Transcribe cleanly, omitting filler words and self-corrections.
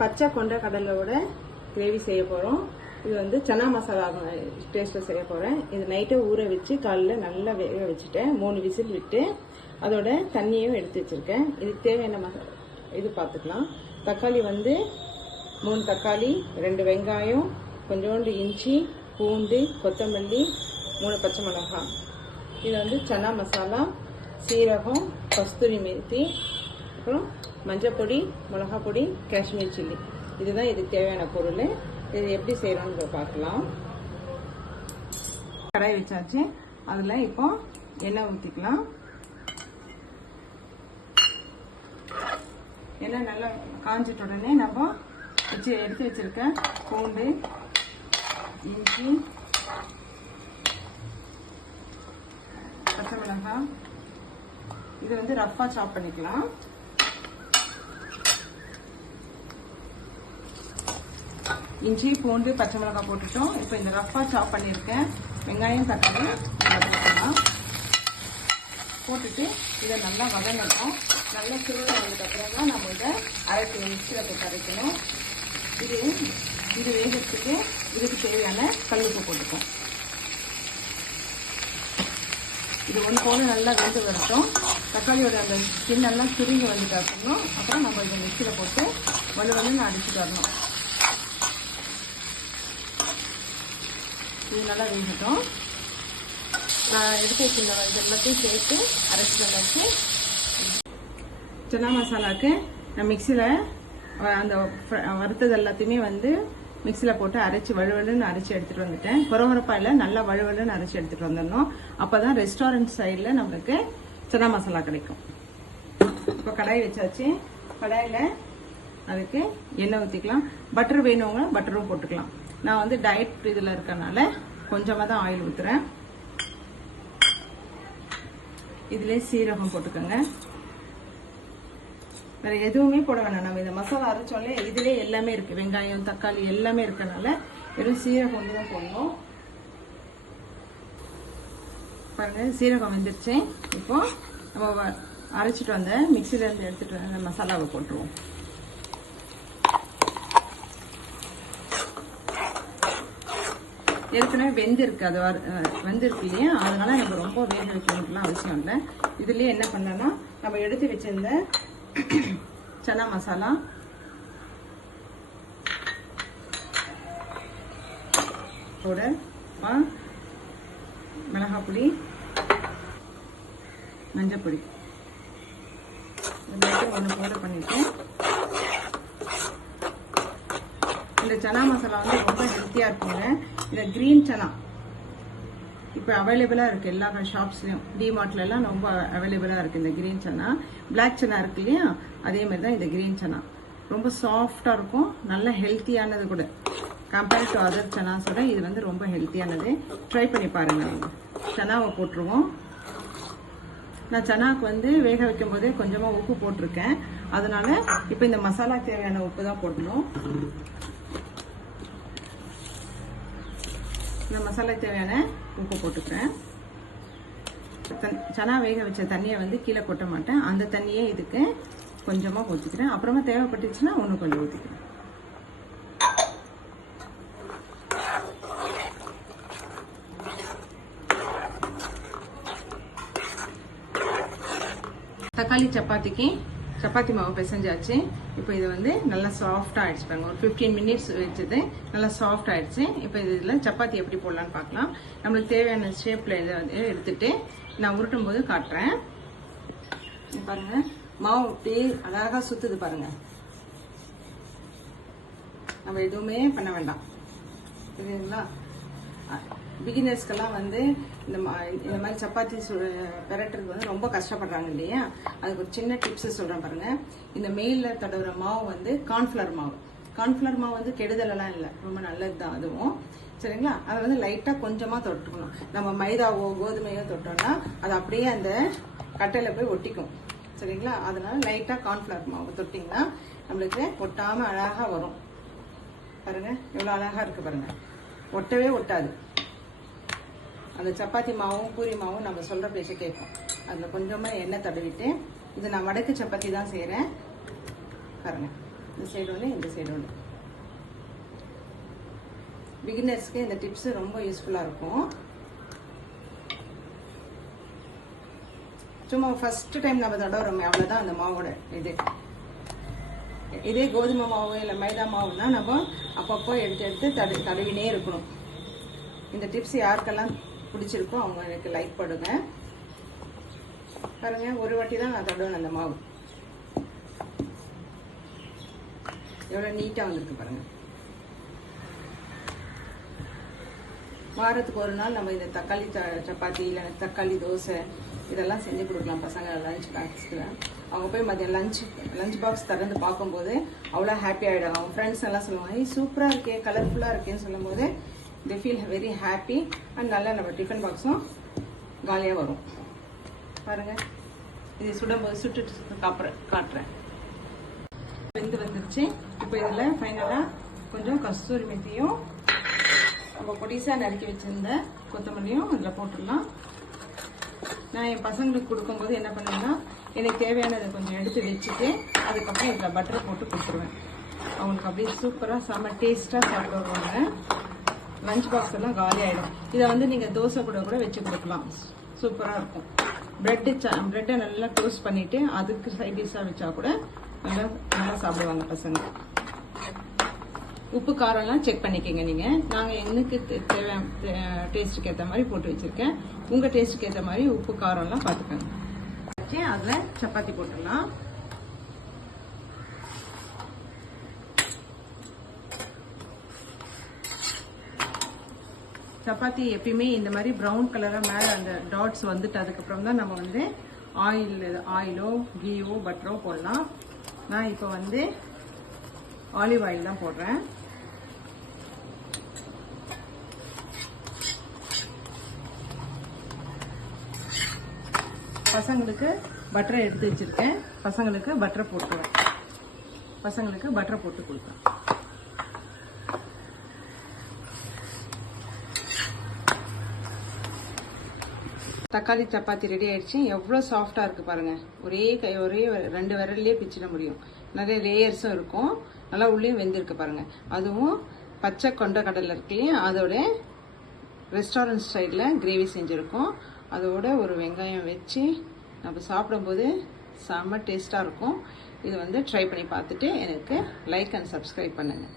பச்சை கொண்ட கடலையோட கிரேவி செய்ய போகிறோம். இது வந்து சன்னா மசாலா டேஸ்ட்டில் செய்ய போகிறேன். இது நைட்டே ஊற வச்சு காலையில் நல்லா வேக வச்சுட்டேன். 3 விசில் விட்டு அதோட தண்ணியும் எடுத்து வச்சுருக்கேன். இதுக்கு தேவையான மசாலா இது பார்த்துக்கலாம். தக்காளி வந்து 3 தக்காளி, 2 வெங்காயம், கொஞ்சோண்டு இஞ்சி, பூண்டு, கொத்தமல்லி, 3 பச்சை மிளகாய். இது வந்து சன்னா மசாலா, சீரகம், கஸ்தூரி மேத்தி, அப்புறம் மஞ்சள் பொடி, மிளகாய் பொடி, காஷ்மீர் சில்லி. இதுதான் இதுக்கு தேவையான பொருள். இது எப்படி செய்யறோம்னு பார்க்கலாம். கடாய் வச்சாச்சு. அதில் இப்போ எண்ணெய் ஊற்றிக்கலாம். எண்ணெய் நல்லா காஞ்சிட்ட உடனே நம்ம எடுத்து வச்சிருக்க பூண்டு, இஞ்சி, பச்சை மிளகாய், இது வந்து ரஃப்பாக சாப் பண்ணிக்கலாம். இஞ்சி, பூண்டு, பச்சை மிளகாய் போட்டுட்டோம். இப்போ இந்த ரஃப்பாக சாப் பண்ணியிருக்கேன் வெங்காயம், தக்காளி போட்டுட்டு இதை நல்லா வதங்கட்டும். நல்லா சுருளை வந்ததுக்கப்புறம் தான் நம்ம இதை அரைச்சி மிக்சியில் போட்டு அரைக்கணும். இது வேகிறதுக்கு இதுக்கு தேவையான கல்லுப்பு போட்டுக்கும். இது ஒன்று போல நல்லா வெந்து வரட்டும். தக்காளியோட அந்த ஸ்கின்னெல்லாம் சுருங்கி வந்துட்டாக்கணும். அப்புறம் நம்ம இதை மிக்சியில் போட்டு வந்து அடிச்சுட்டு வரணும். இது நல்லா வேகட்டும். நான் எடுத்து வச்சுருந்த இது எல்லாத்தையும் சேர்த்து அரைச்சி வச்சு சன்னா மசாலாவுக்கு நான் மிக்சியில் அந்த வறுத்தது எல்லாத்தையுமே வந்து மிக்சியில் போட்டு அரைச்சி வழுவலுன்னு அரைச்சி எடுத்துகிட்டு வந்துட்டேன். குறகுறப்பாயில் நல்லா வழுவலுன்னு அரைச்சி எடுத்துகிட்டு வந்துடணும். அப்போ தான் ரெஸ்டாரண்ட் சைடில் நம்மளுக்கு சன்னா மசாலா கிடைக்கும். இப்போ கடாய் வச்சாச்சு. கடாயில் அதுக்கு எண்ணெய் ஊற்றிக்கலாம். பட்டர் வேணுங்க பட்டரும் போட்டுக்கலாம். நான் வந்து டயட் இதில் இருக்கனால கொஞ்சமாக தான் ஆயில் ஊற்றுறேன். இதிலே சீரகம் போட்டுக்கோங்க. வேற எதுவுமே போட வேணாம். நம்ம இந்த மசாலா அரைச்சோம்லே இதிலே எல்லாமே இருக்கு. வெங்காயம், தக்காளி எல்லாமே இருக்கனால வெறும் சீரகம் ஒன்று தான் போடணும். பாருங்க, சீரகம் வெந்துருச்சு. இப்போ நம்ம அரைச்சிட்டு வந்த மிக்சிலேருந்து எடுத்துட்டு வந்த மசாலாவை போட்டுருவோம். ஏற்கனவே வெந்திருக்கு, அது வெந்திருக்கு இல்லையா, அதனால நம்ம ரொம்ப வேக வைக்கணும்லாம் அவசியம் இல்லை. இதுலயே என்ன பண்ணலாம், நம்ம எடுத்து வச்சிருந்த சன்னா மசாலா, மிளகாய் பொடி, மஞ்சள் பொடி ஒன்று பவுடர் பண்ணிட்டு, இந்த சன்னா மசாலா வந்து ரொம்ப ஹெல்த்தியாக இருக்குங்க. இந்த கிரீன் சன்னா இப்போ அவைலபிளாக இருக்குது எல்லா ஷாப்ஸ்லையும். டிமார்ட்லாம் ரொம்ப அவைலபிளாக இருக்குது இந்த கிரீன் சன்னா. பிளாக் சன்னா இருக்கு இல்லையா, அதே மாதிரி தான் இந்த கிரீன் சன்னா. ரொம்ப சாஃப்டாக இருக்கும், நல்ல ஹெல்த்தியானது கூட. கம்பேர்ட் டு அதர் சன்னாஸோட இது வந்து ரொம்ப ஹெல்த்தியானது. ட்ரை பண்ணி பாருங்கள். சன்னாவை போட்டுருவோம். நான் சன்னாவுக்கு வந்து வேக வைக்கும் போதே கொஞ்சமாக உப்பு போட்டிருக்கேன். அதனால இப்போ இந்த மசாலா தேவையான உப்பு தான் போடணும். இந்த மசாலா தேவையான உப்பு போட்டுக்கிறேன். சன்னா வேக வச்ச தண்ணியை வந்து கீழே கொட்ட மாட்டேன். அந்த தண்ணியே இதுக்கு கொஞ்சமாக ஊற்றிக்கிறேன். அப்புறமா தேவைப்பட்டுச்சுன்னா ஒன்று கொஞ்சம் ஊற்றிக்கிறேன். தக்காளி சப்பாத்தி மாவு பிசைஞ்சாச்சு. இப்போ இது வந்து நல்லா சாஃப்டாக ஆயிடுச்சு பாருங்க. ஒரு 15 மினிட்ஸ் வச்சது நல்லா சாஃப்ட் ஆயிடுச்சு. இப்போ இதில் சப்பாத்தி எப்படி போடலான்னு பார்க்கலாம். நம்மளுக்கு தேவையான ஷேப்பில் இதை வந்து எடுத்துட்டு நான் உருட்டும் போது காட்டுறேன். பாருங்க, மாவு அப்படியே அழகாக சுத்துது பாருங்க. நம்ம எதுவுமே பண்ண வேண்டாம். புரியுதுங்களா? பிகினர்ஸ்க்கெல்லாம் வந்து இந்த மாதிரி சப்பாத்தி பெரட்டுறது வந்து ரொம்ப கஷ்டப்படுறாங்க இல்லையா, அதுக்கு ஒரு சின்ன டிப்ஸ் சொல்கிறேன் பாருங்க. இந்த மெயிலில் தடவுற மாவு வந்து கார்ன்ஃப்ளவர் மாவு. கார்ன்ஃப்ளவர் மாவு வந்து கெடுதலெல்லாம் இல்லை, ரொம்ப நல்லது தான் அதுவும். சரிங்களா? அதை வந்து லைட்டாக கொஞ்சமாக தொட்டுக்கணும். நம்ம மைதாவோ கோதுமையோ தொட்டோம்னா அது அப்படியே அந்த கட்டையில் போய் ஒட்டிக்கும். சரிங்களா? அதனால லைட்டாக கார்ன்ஃப்ளவர் மாவு தொட்டிங்கன்னா நம்மளுக்கு ஒட்டாமல் அழகாக வரும். பாருங்க எவ்வளோ அழகாக இருக்குது பாருங்க. ஒட்டவே ஒட்டாது. அந்த சப்பாத்தி மாவும் பூரி மாவும் நம்ம சொல்கிற பேச்சை கேட்கும். அதில் கொஞ்சமாக எண்ணெய் தடவிட்டு, இது நான் மடக்கு சப்பாத்தி தான் செய்கிறேன் பாருங்க. இந்த சைடு ஒன்று, இந்த சைடு ஒன்று. பிகினர்ஸ்க்கு இந்த டிப்ஸ் ரொம்ப யூஸ்ஃபுல்லாக இருக்கும். சும்மா ஃபர்ஸ்ட் டைம் நம்ம தடவுறோமே, அவ்வளோதான் அந்த மாவோட இது. இதே கோதுமை மாவு இல்லை மைதா மாவுனா நம்ம அப்பப்போ எடுத்து தடவினே இருக்கணும். இந்த டிப்ஸ் யாருக்கெல்லாம் பிடிச்சிருக்கோ அவங்க எனக்கு லைக் பண்ணுங்க. பாருங்க, ஒரு வாட்டி தான் நான் தடவுனேன் அந்த மாவு. எவ்வளோ நீட்டாக வந்திருக்கு பாருங்க. வாரத்துக்கு ஒரு நாள் நம்ம இந்த தக்காளி சப்பாத்தி இல்லை தக்காளி தோசை இதெல்லாம் செஞ்சு கொடுக்கலாம் பசங்க லஞ்ச் பாக்ஸில். அவங்க போய் மதியம் லஞ்ச் பாக்ஸ் திறந்து பார்க்கும்போது அவ்வளோ ஹாப்பி ஆகிடும். அவங்க ஃப்ரெண்ட்ஸ் எல்லாம் சொல்லுவாங்க, சூப்பராக இருக்கே, கலர்ஃபுல்லாக இருக்கேன்னு சொல்லும் போது they feel very happy. And நல்லா நம்ம டிஃபன் பாக்ஸும் காலியாக வரும். பாருங்கள், இது சுடும்போது சுட்டு காட்டுறேன். வெந்து வந்துருச்சு. இப்போ இதில் ஃபைனலாக கொஞ்சம் கஸ்தூரி மெத்தியும் நம்ம பொடிசாக நறுக்கி வச்சுருந்த கொத்தமல்லியும் அதில் போட்டுடலாம். நான் என் பசங்களுக்கு கொடுக்கும்போது என்ன பண்ணுவேன்னா, எனக்கு தேவையானதை கொஞ்சம் எடுத்து வச்சுட்டு அதுக்கப்புறம் இதில் பட்டரை போட்டு கொடுத்துருவேன். அவங்களுக்கு அப்படியே சூப்பராக செம்ம டேஸ்ட்டாக சாப்பிட்டு வருவாங்க. லஞ்ச் பாக்ஸ் எல்லாம் காலி ஆகிடும். இதை வந்து நீங்கள் தோசை கூட வச்சு கொடுக்கலாம், சூப்பராக இருக்கும். ப்ரெட்டை நல்லா டோஸ்ட் பண்ணிவிட்டு அதுக்கு சைட் டிஷ்ஷாக வச்சா கூட நல்லா சாப்பிடுவாங்க பசங்க. உப்பு காரம்லாம் செக் பண்ணிக்கோங்க நீங்கள். நாங்கள் எனக்கு தேவையான டேஸ்ட்டுக்கு ஏற்ற மாதிரி போட்டு வச்சுருக்கேன். உங்கள் டேஸ்ட்டுக்கு ஏற்ற மாதிரி உப்பு காரம்லாம் பார்த்துக்கோங்க. அதில் சப்பாத்தி போட்டுடலாம். சப்பாத்தி எப்பயுமே இந்த மாதிரி ப்ரௌன் கலராக மேலே அந்த டாட்ஸ் வந்துட்டு அதுக்கப்புறம் தான் நம்ம வந்து ஆயிலோ கீயோ பட்டரோ போடலாம். நான் இப்போ வந்து ஆலிவ் ஆயில் தான் போடுறேன். பசங்களுக்கு பட்டரை எடுத்து வச்சிருக்கேன். பசங்களுக்கு பட்டரை போட்டு கொடுப்பேன். தக்காளி சப்பாத்தி ரெடி ஆயிடுச்சு. எவ்வளோ சாஃப்டா இருக்கு பாருங்க. ஒரே 2 விரல்லையே பிச்சிட முடியும். நிறைய லேயர்ஸும் இருக்கும். நல்லா உள்ளேயும் வெந்திருக்கு பாருங்க. அதுவும் பச்சை கொண்ட கடலை இருக்குல்லையே, அதோட ரெஸ்டாரண்ட் ஸ்டைலில் கிரேவி செஞ்சுருக்கோம். அதோட ஒரு வெங்காயம் வச்சு நம்ம சாப்பிடும்போது செம்ம டேஸ்ட்டாக இருக்கும். இது வந்து ட்ரை பண்ணி பார்த்துட்டு எனக்கு லைக் அண்ட் சப்ஸ்கிரைப் பண்ணுங்கள்.